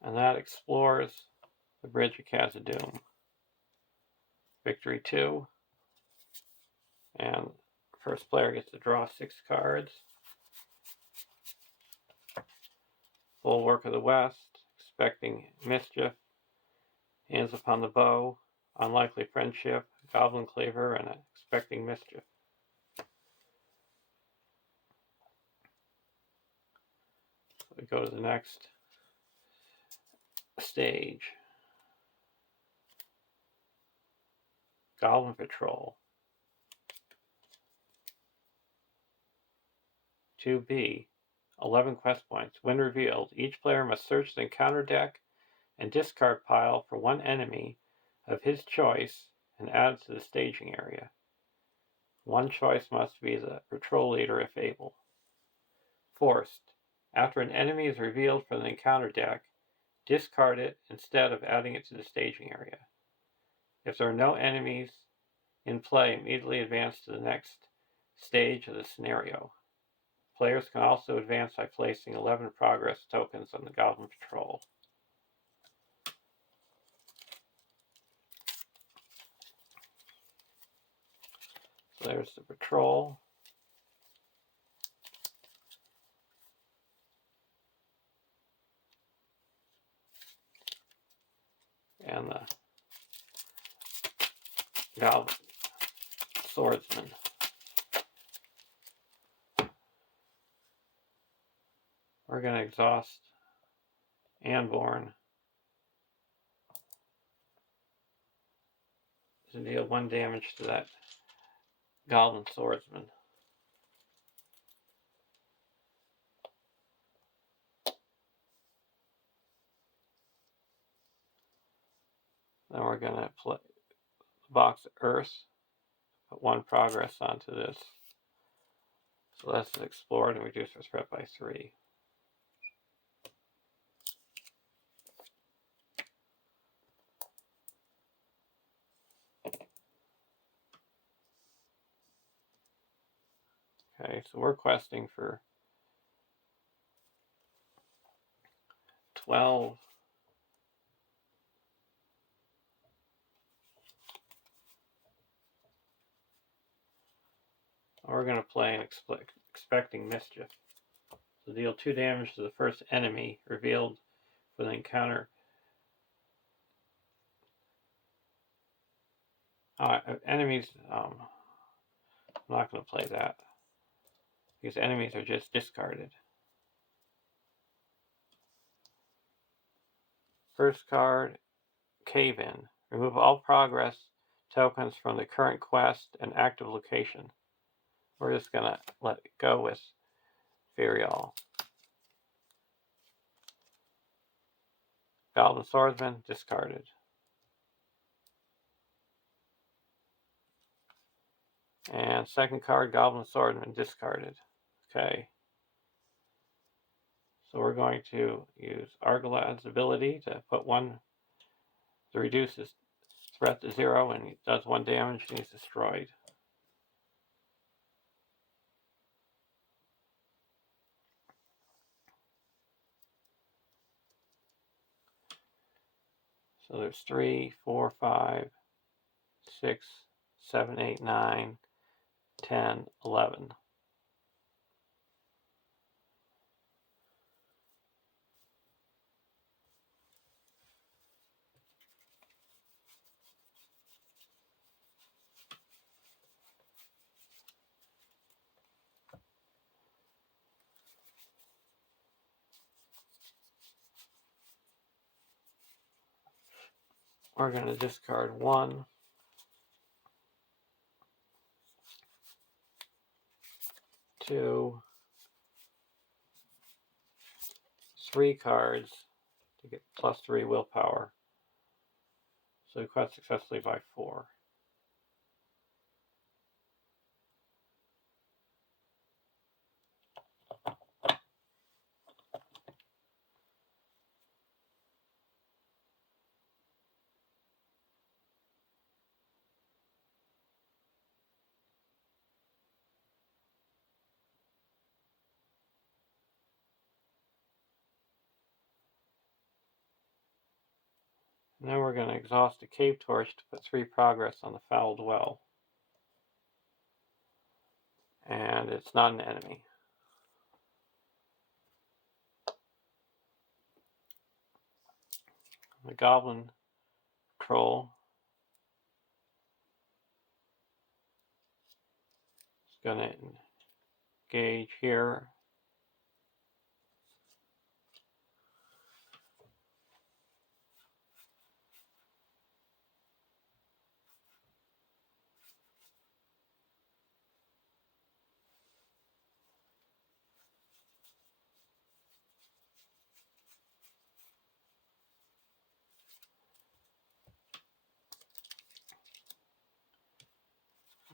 And that explores the Bridge of Khazad-dûm. Victory 2. And first player gets to draw 6 cards. Bulwark of the West, Expecting Mischief, Hands Upon the Bow, Unlikely Friendship, Goblin Cleaver, and Expecting Mischief. We go to the next stage. Goblin Patrol. 2B. 11 quest points. When revealed, each player must search the encounter deck and discard pile for 1 enemy of his choice and add it to the staging area. 1 choice must be the patrol leader if able. Forced. After an enemy is revealed from the encounter deck, discard it instead of adding it to the staging area. If there are no enemies in play, immediately advance to the next stage of the scenario. Players can also advance by placing 11 progress tokens on the Goblin Patrol. there's the patrol. And the Goblin Swordsman. We're going to exhaust Anborn to deal 1 damage to that Goblin Swordsman. Then we're going to play the box of Earth, put 1 progress onto this. So let's explore and reduce our threat by 3. Okay, so we're questing for 12. We're going to play an Expecting Mischief. So deal 2 damage to the first enemy revealed for the encounter. Enemies, I'm not going to play that. Because enemies are just discarded. First card, Cave In. Remove all progress tokens from the current quest and active location. We're just going to let it go with Ferial. Goblin Swordsman, discarded. And second card, Goblin Swordsman, discarded. Okay. So we're going to use Argalad's ability to put 1 to reduce his threat to 0, and he does 1 damage and he's destroyed. So there's 3, 4, 5, 6, 7, 8, 9, 10, 11. We're going to discard 1. 2, 3 cards to get +3 willpower. So we quest successfully by 4. And then we're going to exhaust a Cave Torch to put 3 progress on the Fouled Well. And it's not an enemy. The Goblin Troll is going to engage here.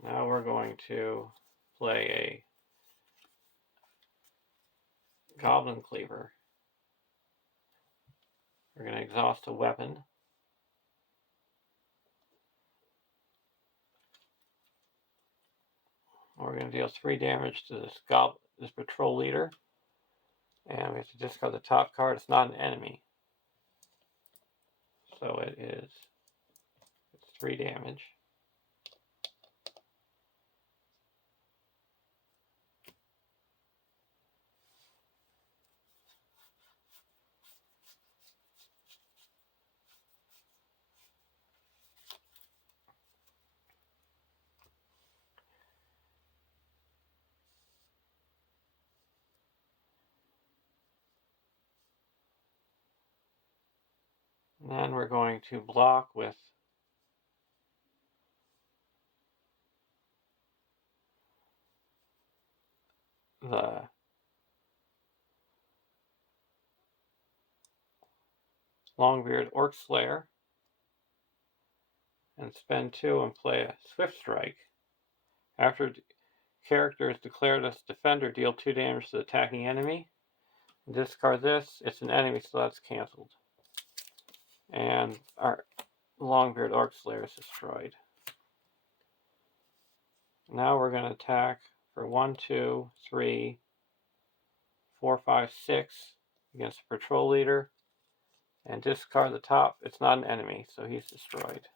Now we're going to play a Goblin Cleaver. We're going to exhaust a weapon. We're going to deal 3 damage to this patrol leader. And we have to discard the top card. It's not an enemy. So it's 3 damage. then we're going to block with the Longbeard Orc Slayer and spend 2 and play a Swift Strike. After character is declared as defender, deal 2 damage to the attacking enemy. Discard this, it's an enemy, so that's cancelled. And our Longbeard Orc Slayer is destroyed. Now we're going to attack for 1, 2, 3, 4, 5, 6 against the patrol leader. And discard the top. It's not an enemy, so he's destroyed.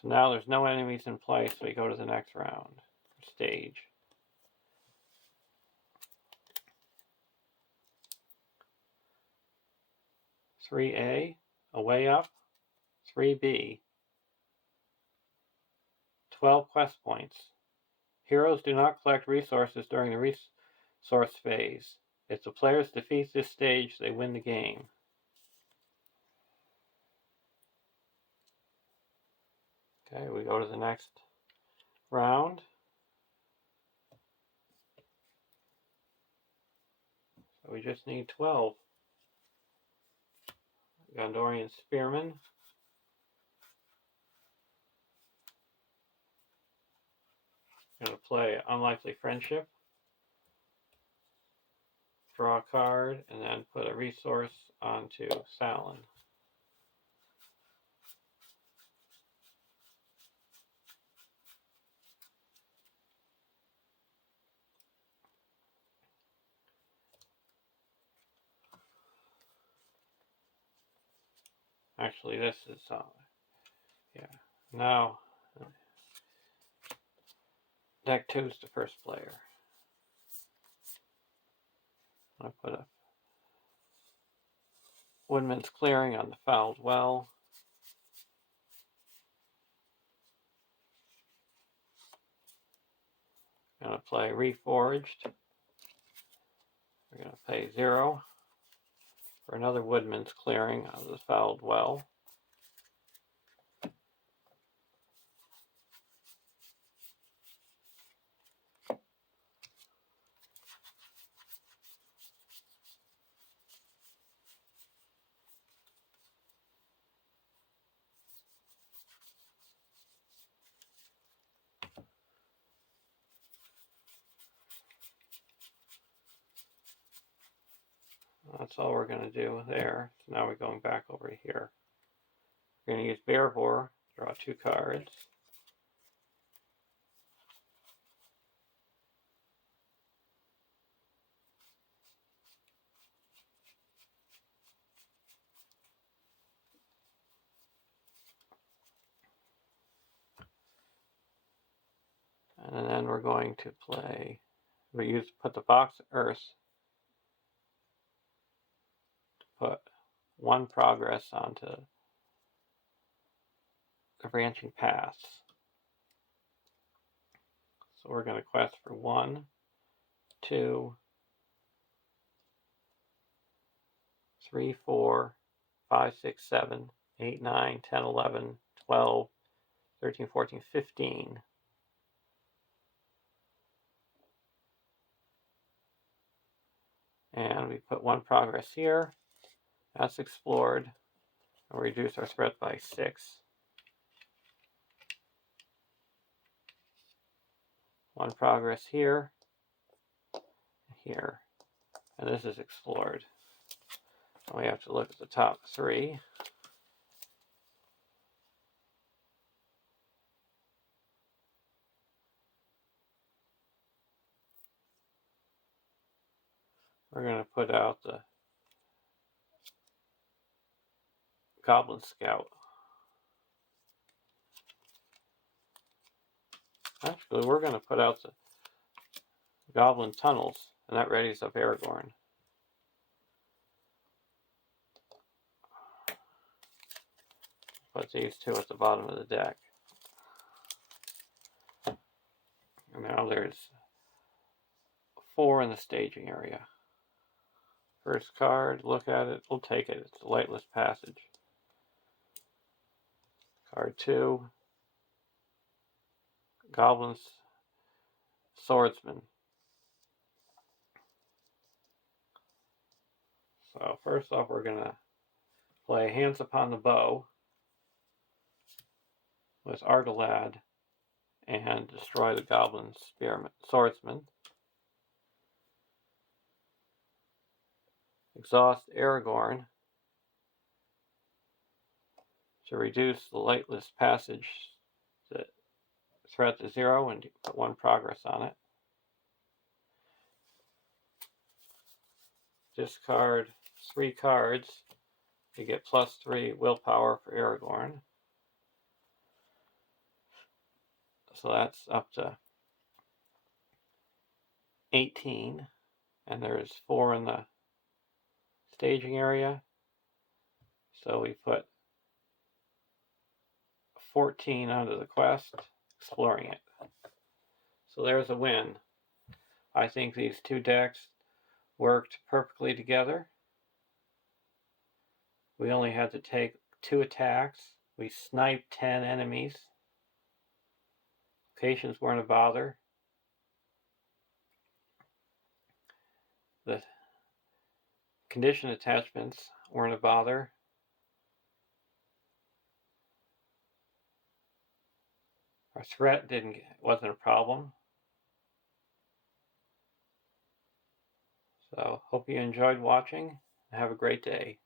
So now there's no enemies in play, so we go to the next round, stage. "3A, a way up. 3B, 12 quest points. Heroes do not collect resources during the resource phase. If the players defeat this stage, they win the game. Okay, we go to the next round. So we just need 12. Gondorian Spearman. Going to play Unlikely Friendship. Draw a card, and then put a resource onto Salin. Actually, this is, yeah. Now, deck 2 is the first player. I put a Woodman's Clearing on the Fouled Well. I'm going to play Reforged. We're going to pay 0 for another Woodman's Clearing on the Fouled Well. That's all we're going to do there. So now we're going back over here. We're going to use Bearbore, draw 2 cards. And then we're going to play, put the Box Earth, put 1 progress onto the Branching Paths. So we're going to quest for 1, 2, 3, 4, 5, 6, 7, 8, 9, 10, 11, 12, 13, 14, 15. And we put 1 progress here. That's explored. And we reduce our threat by 6. 1 progress here, here. And this is explored. And we have to look at the top 3. We're going to put out the Goblin Scout. Actually, we're going to put out the Goblin Tunnels, and that readies up Aragorn. Put these 2 at the bottom of the deck. And now there's 4 in the staging area. First card, look at it, we'll take it. It's a Lightless Passage. Card 2, Goblin's Swordsman. So first off, we're going to play Hands Upon the Bow with Argalad and destroy the Goblin Swordsman. Exhaust Aragorn to reduce the Lightless Passage threat to 0 and put 1 progress on it. Discard 3 cards to get +3 willpower for Aragorn. So that's up to 18, and there's 4 in the staging area. So we put 14 onto the quest, exploring it. So there's a win. I think these two decks worked perfectly together. We only had to take 2 attacks. We sniped 10 enemies. Locations weren't a bother. The condition attachments weren't a bother. Our threat wasn't a problem. So hope you enjoyed watching. Have a great day.